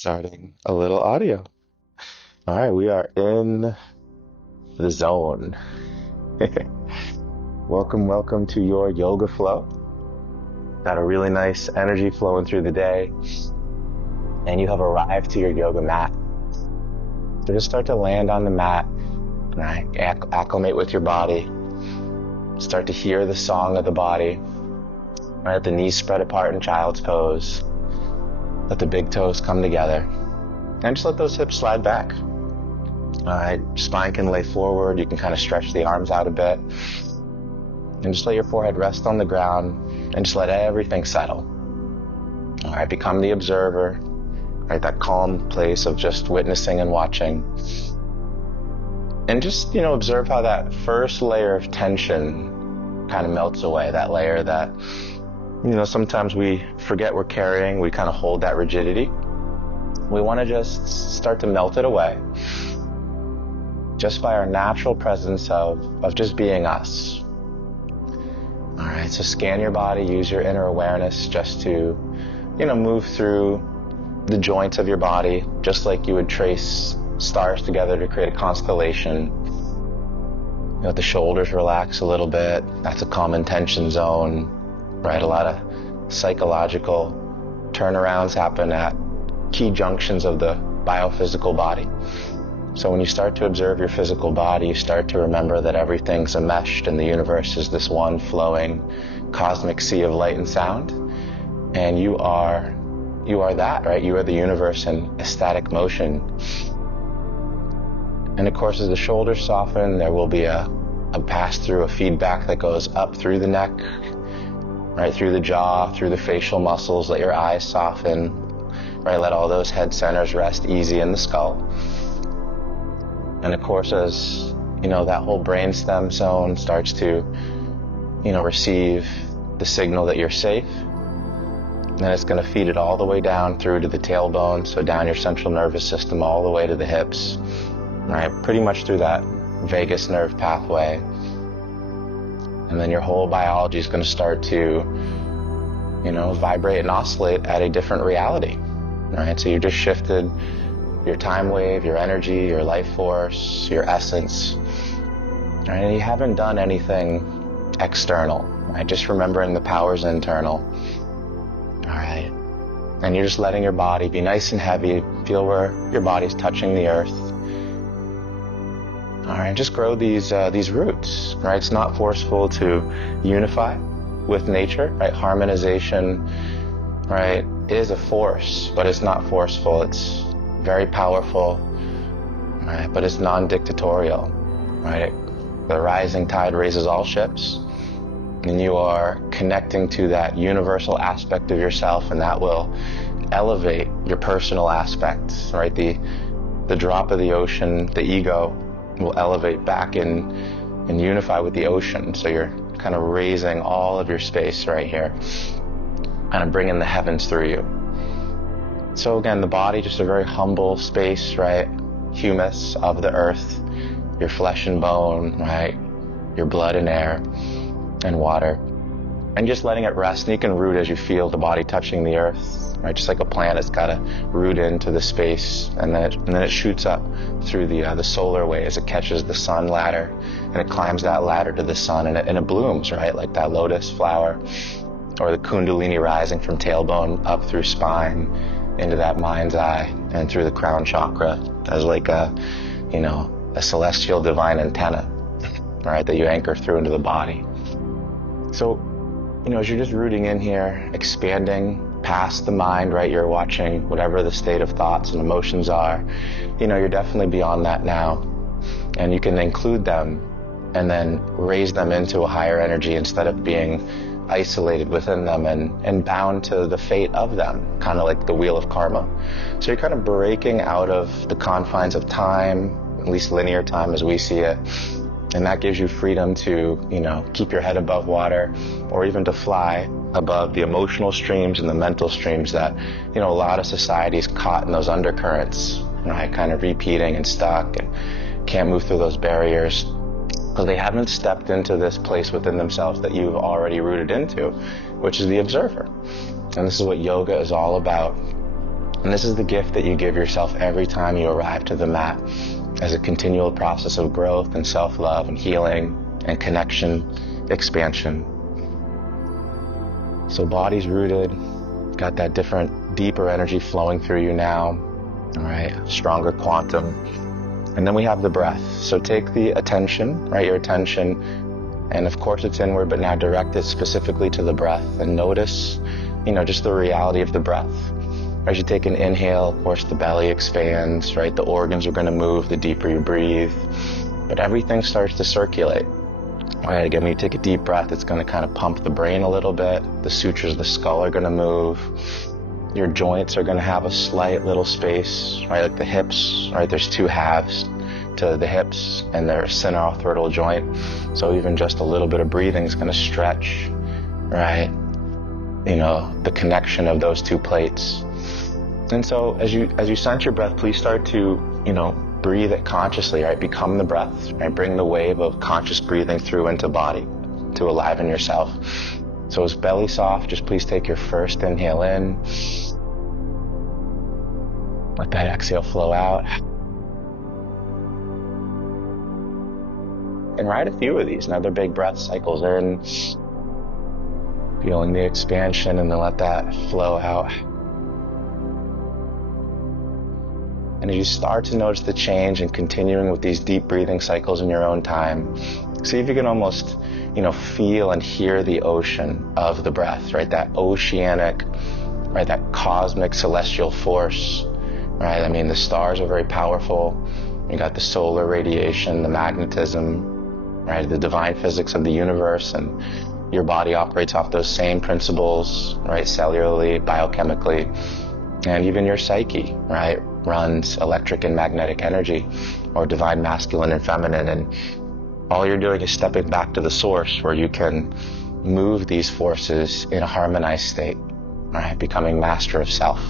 Starting a little audio. All right, we are in the zone. Welcome to your yoga flow. Got a really nice energy flowing through the day, and you have arrived to your yoga mat. So just start to land on the mat, right? Acclimate with your body. Start to hear the song of the body. Right, the knees spread apart in child's pose. Let the big toes come together, and just let those hips slide back. All right, spine can lay forward. You can kind of stretch the arms out a bit, and just let your forehead rest on the ground, and just let everything settle. All right, become the observer. Right, that calm place of just witnessing and watching, and just observe how that first layer of tension kind of melts away. That layer that sometimes we forget we're carrying. We kind of hold that rigidity. We want to just start to melt it away, just by our natural presence of just being us. All right, so scan your body, use your inner awareness just to, move through the joints of your body, just like you would trace stars together to create a constellation. Let the shoulders relax a little bit. That's a common tension zone, right? A lot of psychological turnarounds happen at key junctions of the biophysical body. So when you start to observe your physical body, you start to remember that everything's enmeshed and the universe is this one flowing cosmic sea of light and sound. And you are that, right? You are the universe in ecstatic motion. And of course, as the shoulders soften, there will be a pass-through, a feedback that goes up through the neck, right through the jaw, through the facial muscles. Let your eyes soften, right? Let all those head centers rest easy in the skull. And of course, as that whole brainstem zone starts to, receive the signal that you're safe, then it's going to feed it all the way down through to the tailbone, so down your central nervous system all the way to the hips, right? Pretty much through that vagus nerve pathway. And then your whole biology is going to start to, vibrate and oscillate at a different reality, right? So you just shifted your time wave, your energy, your life force, your essence, right? And you haven't done anything external, right? Just remembering the power's internal, all right? And you're just letting your body be nice and heavy, feel where your body's touching the earth. All right, just grow these roots, right? It's not forceful to unify with nature, right? Harmonization, right, is a force, but it's not forceful. It's very powerful, right? But it's non-dictatorial, right? The rising tide raises all ships, and you are connecting to that universal aspect of yourself, and that will elevate your personal aspects, right? The drop of the ocean, the ego, will elevate back and unify with the ocean. So you're kind of raising all of your space right here, kind of bringing the heavens through you. So again, the body, just a very humble space, right? Humus of the earth, your flesh and bone, right? Your blood and air and water. And just letting it rest. And you can root as you feel the body touching the earth, right? Just like a plant, it's got to root into the space, and then it shoots up through the solar waves. It catches the sun ladder, and it climbs that ladder to the sun, and it blooms, right? Like that lotus flower, or the kundalini rising from tailbone up through spine into that mind's eye and through the crown chakra as like a celestial divine antenna, right? That you anchor through into the body. So, as you're just rooting in here, expanding past the mind, right? You're watching whatever the state of thoughts and emotions are. You're definitely beyond that now. And you can include them and then raise them into a higher energy instead of being isolated within them and bound to the fate of them, kind of like the wheel of karma. So you're kind of breaking out of the confines of time, at least linear time as we see it. And that gives you freedom to, keep your head above water, or even to fly above the emotional streams and the mental streams that, a lot of society's caught in those undercurrents, kind of repeating and stuck and can't move through those barriers because they haven't stepped into this place within themselves that you've already rooted into, which is the observer. And this is what yoga is all about. And this is the gift that you give yourself every time you arrive to the mat, as a continual process of growth and self-love and healing and connection, expansion. So body's rooted, got that different, deeper energy flowing through you now, all right, stronger quantum. And then we have the breath. So take the attention, right, your attention, and of course it's inward, but now direct it specifically to the breath and notice, just the reality of the breath. As you take an inhale, of course the belly expands, right? The organs are going to move the deeper you breathe, but everything starts to circulate. All right, again, when you take a deep breath, it's going to kind of pump the brain a little bit. The sutures of the skull are going to move. Your joints are going to have a slight little space, right? Like the hips, right? There's two halves to the hips and their sinoathroidal joint. So even just a little bit of breathing is going to stretch, right? The connection of those two plates. And so as you sense your breath, please start to, breathe it consciously, right? Become the breath, right? Bring the wave of conscious breathing through into body to aliven yourself. So as belly soft, just please take your first inhale in. Let that exhale flow out. And ride a few of these, another big breath cycles in. Feeling the expansion, and then let that flow out. And as you start to notice the change and continuing with these deep breathing cycles in your own time, see if you can almost, feel and hear the ocean of the breath, right? That oceanic, right? That cosmic celestial force, right? I mean, the stars are very powerful. You got the solar radiation, the magnetism, right? The divine physics of the universe, and your body operates off those same principles, right? Cellularly, biochemically, and even your psyche, right? Runs electric and magnetic energy, or divine masculine and feminine. And all you're doing is stepping back to the source where you can move these forces in a harmonized state, right? Becoming master of self.